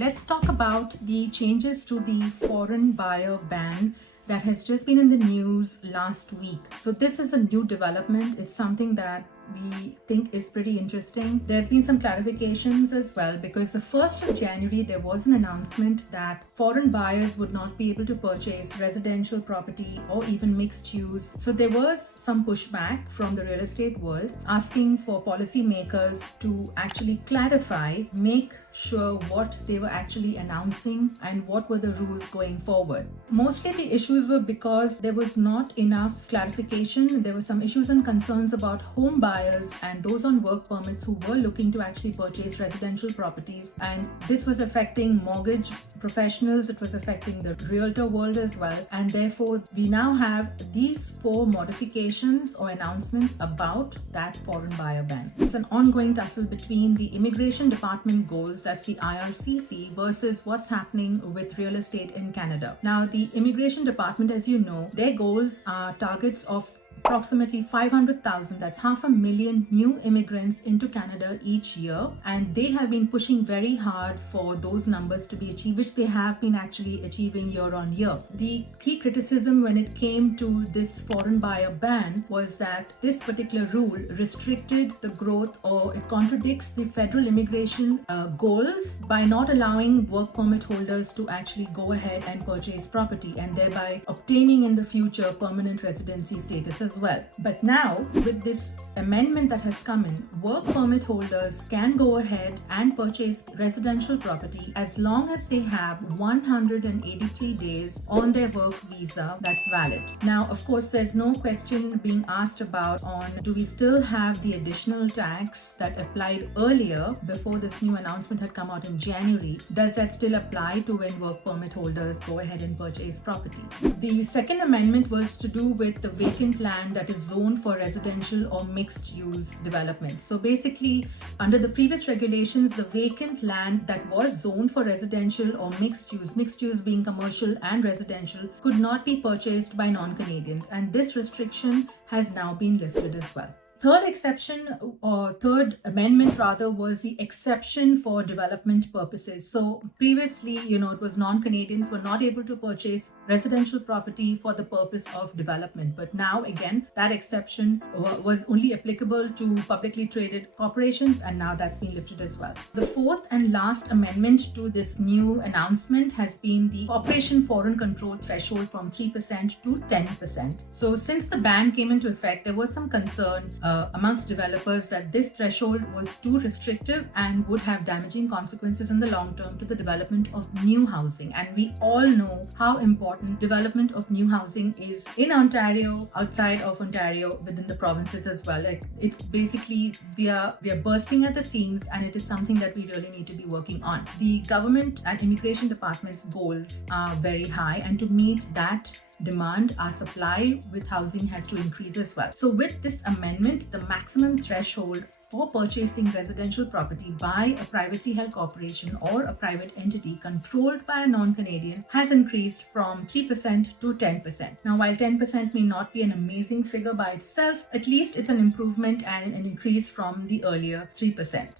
let's talk about the changes to the foreign buyer ban that has just been in the news last week. So this is a new development. It's something that we think is pretty interesting. There's been some clarifications as well, because the 1st of January there was an announcement that foreign buyers would not be able to purchase residential property or even mixed use. So there was some pushback from the real estate world asking for policymakers to actually clarify, make sure what they were actually announcing and what were the rules going forward. Mostly the issues were because there was not enough clarification. There were some issues and concerns about home buyers and those on work permits who were looking to actually purchase residential properties, and this was affecting mortgage professionals, it was affecting the realtor world as well, and therefore we now have these 4 modifications or announcements about that foreign buyer ban. It's an ongoing tussle between the Immigration Department goals, that's the IRCC, versus what's happening with real estate in Canada. Now, the Immigration Department, as you know, their goals are targets of approximately 500,000, that's 500,000 new immigrants into Canada each year, and they have been pushing very hard for those numbers to be achieved, which they have been actually achieving year on year. The key criticism when it came to this foreign buyer ban was that this particular rule restricted the growth, or it contradicts the federal immigration goals by not allowing work permit holders to actually go ahead and purchase property and thereby obtaining in the future permanent residency status as well. But now, with this amendment that has come in, work permit holders can go ahead and purchase residential property as long as they have 183 days on their work visa that's valid. Now, of course, there's no question being asked about on do we still have the additional tax that applied earlier before this new announcement had come out in January. Does that still apply to when work permit holders go ahead and purchase property? The second amendment was to do with the vacant land that is zoned for residential or mixed use development. So basically, under the previous regulations, the vacant land that was zoned for residential or mixed use being commercial and residential, could not be purchased by non-Canadians, and this restriction has now been lifted as well. Third exception, or third amendment rather, was the exception for development purposes. So previously, it was non-Canadians were not able to purchase residential property for the purpose of development. But now again, that exception was only applicable to publicly traded corporations, and now that's been lifted as well. The fourth and last amendment to this new announcement has been the corporation foreign control threshold from 3% to 10%. So since the ban came into effect, there was some concern amongst developers that this threshold was too restrictive and would have damaging consequences in the long term to the development of new housing. And we all know how important development of new housing is in Ontario, outside of Ontario, within the provinces as well. It's basically we are bursting at the seams, and it is something that we really need to be working on. The government and immigration department's goals are very high, and to meet that demand, our supply with housing has to increase as well. So with this amendment, the maximum threshold for purchasing residential property by a privately held corporation or a private entity controlled by a non-Canadian has increased from 3% to 10%. Now, while 10% may not be an amazing figure by itself, at least it's an improvement and an increase from the earlier 3%.